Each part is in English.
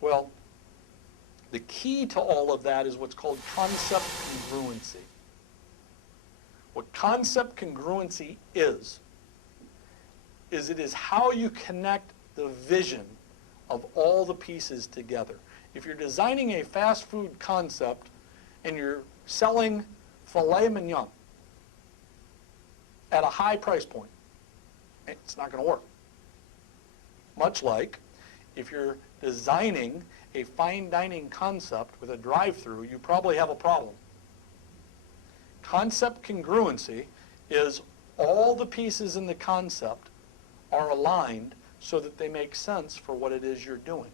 Well, the key to all of that is what's called concept congruency. What concept congruency is it is how you connect the vision of all the pieces together. If you're designing a fast food concept and you're selling filet mignon at a high price point, it's not going to work. Much like if you're designing a fine dining concept with a drive-through, you probably have a problem. Concept congruency is all the pieces in the concept are aligned so that they make sense for what it is you're doing.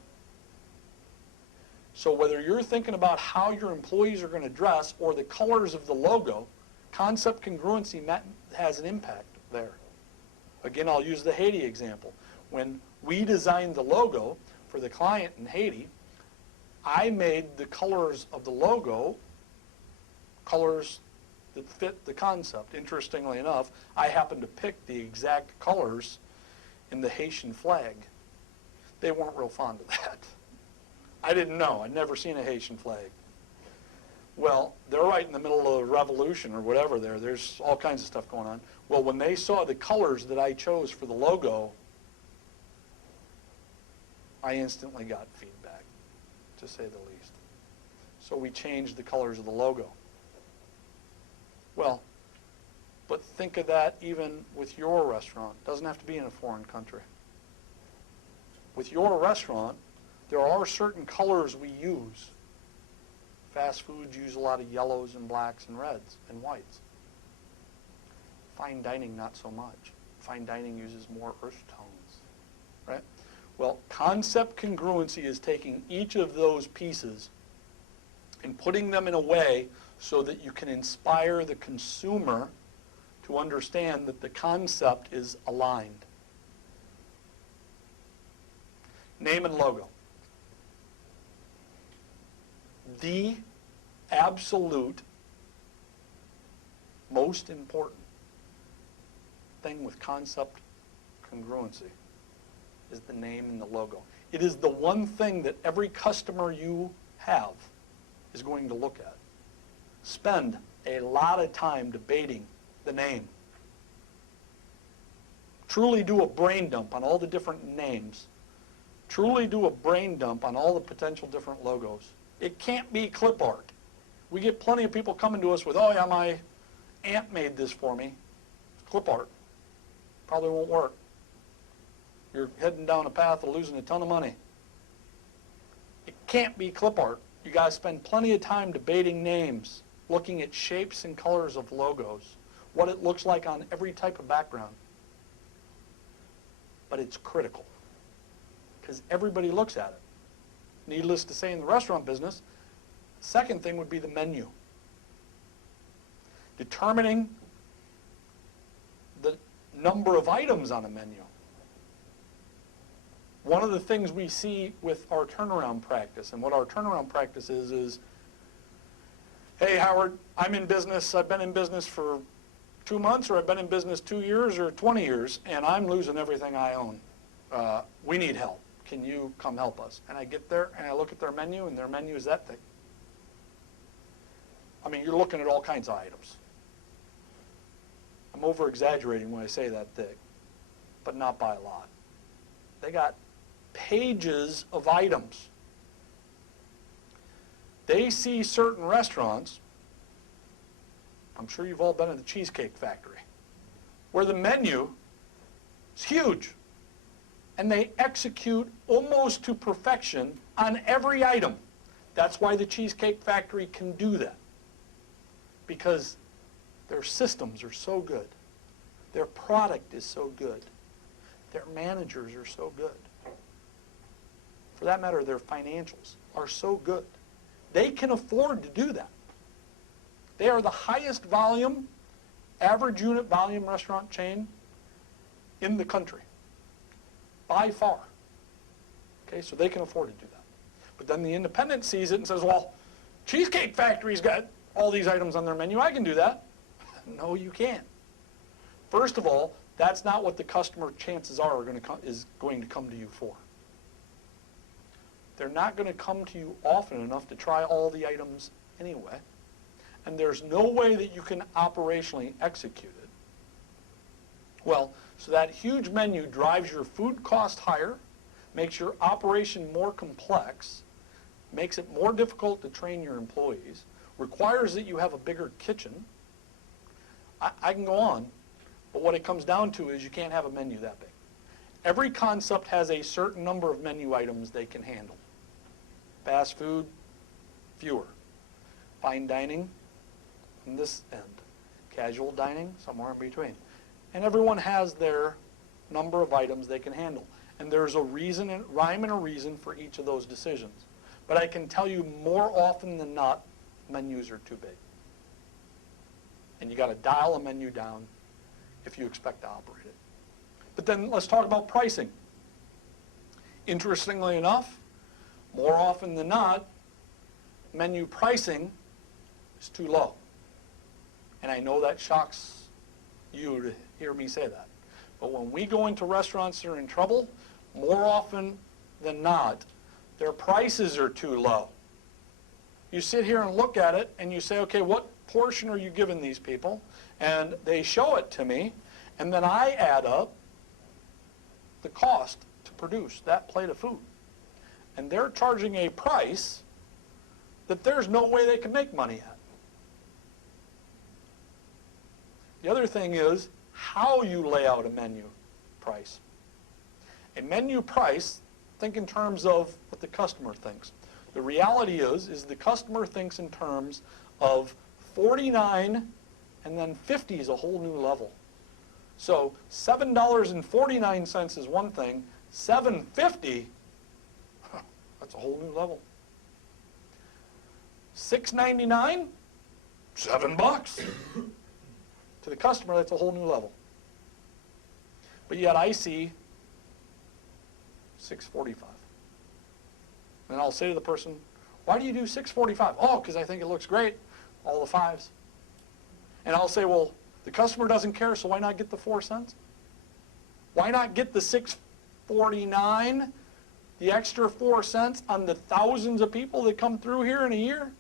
So whether you're thinking about how your employees are going to dress or the colors of the logo, concept congruency has an impact there. Again, I'll use the Haiti example. When we designed the logo for the client in Haiti, I made the colors of the logo colors that fit the concept. Interestingly enough, I happened to pick the exact colors in the Haitian flag. They weren't real fond of that. I didn't know. I'd never seen a Haitian flag. Well, they're right in the middle of a revolution or whatever there. There's all kinds of stuff going on. Well, when they saw the colors that I chose for the logo, I instantly got feedback, to say the least. So we changed the colors of the logo. Well, but think of that even with your restaurant. It doesn't have to be in a foreign country. With your restaurant, there are certain colors we use. Fast foods use a lot of yellows and blacks and reds and whites. Fine dining, not so much. Fine dining uses more earth tones, right? Well, concept congruency is taking each of those pieces and putting them in a way so that you can inspire the consumer to understand that the concept is aligned. Name and logo. The absolute most important thing with concept congruency is the name and the logo. It is the one thing that every customer you have is going to look at. Spend a lot of time debating the name. Truly do a brain dump on all the different names. Truly do a brain dump on all the potential different logos. It can't be clip art. We get plenty of people coming to us with, oh yeah, my aunt made this for me. It's clip art. Probably won't work. You're heading down a path of losing a ton of money. It can't be clip art. You guys spend plenty of time debating names, looking at shapes and colors of logos, what it looks like on every type of background. But it's critical because everybody looks at it. Needless to say, in the restaurant business, the second thing would be the menu. Determining the number of items on a menu. One of the things we see with our turnaround practice, and what our turnaround practice is, hey, Howard, I'm in business. I've been in business for 2 months, or I've been in business 2 years or 20 years, and I'm losing everything I own. We need help. Can you come help us? And I get there, and I look at their menu, and their menu is that thick. I mean, you're looking at all kinds of items. I'm over-exaggerating when I say that thick, but not by a lot. They got pages of items. They see certain restaurants, I'm sure you've all been at the Cheesecake Factory, where the menu is huge. And they execute almost to perfection on every item. That's why the Cheesecake Factory can do that. Because their systems are so good. Their product is so good. Their managers are so good. For that matter, their financials are so good. They can afford to do that. They are the highest volume, average unit volume restaurant chain in the country. By far. Okay, so they can afford to do that. But then the independent sees it and says, well, Cheesecake Factory's got all these items on their menu. I can do that. No, you can't. First of all, that's not what the customer, chances are, is going to come to you for. they're not going to come to you often enough to try all the items anyway. And there's no way that you can operationally execute it. Well, so that huge menu drives your food cost higher, makes your operation more complex, makes it more difficult to train your employees, requires that you have a bigger kitchen. I can go on, but what it comes down to is you can't have a menu that big. Every concept has a certain number of menu items they can handle. Fast food, fewer. Fine dining, on this end. Casual dining, somewhere in between. And everyone has their number of items they can handle. And there's a reason, a rhyme and a reason for each of those decisions. But I can tell you more often than not, menus are too big. And you got to dial a menu down if you expect to operate it. But then let's talk about pricing. Interestingly enough, more often than not, menu pricing is too low. And I know that shocks you to hear me say that. But when we go into restaurants that are in trouble, more often than not, their prices are too low. You sit here and look at it and you say, okay, what portion are you giving these people? And they show it to me, and then I add up the cost to produce that plate of food. And they're charging a price that there's no way they can make money at. The other thing is how you lay out a menu price. A menu price, think in terms of what the customer thinks. The reality is the customer thinks in terms of 49 and then 50 is a whole new level. So $7.49 is one thing, $7.50, that's a whole new level. $6.99, $7. To the customer, that's a whole new level. But yet I see $6.45. And I'll say to the person, why do you do $6.45? Oh, because I think it looks great, all the fives. And I'll say, well, the customer doesn't care, so why not get the 4 cents? Why not get the $6.49, the extra 4 cents on the thousands of people that come through here in a year?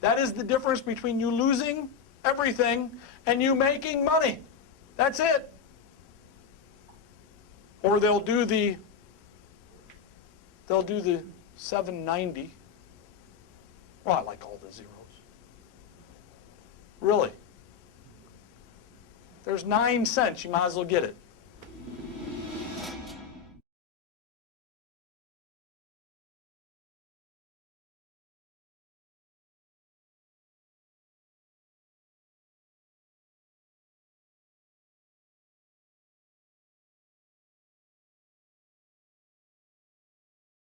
That is the difference between you losing everything and you making money. That's it. Or they'll do the $7.90. Well, I like all the zeros. Really. There's 9 cents, you might as well get it.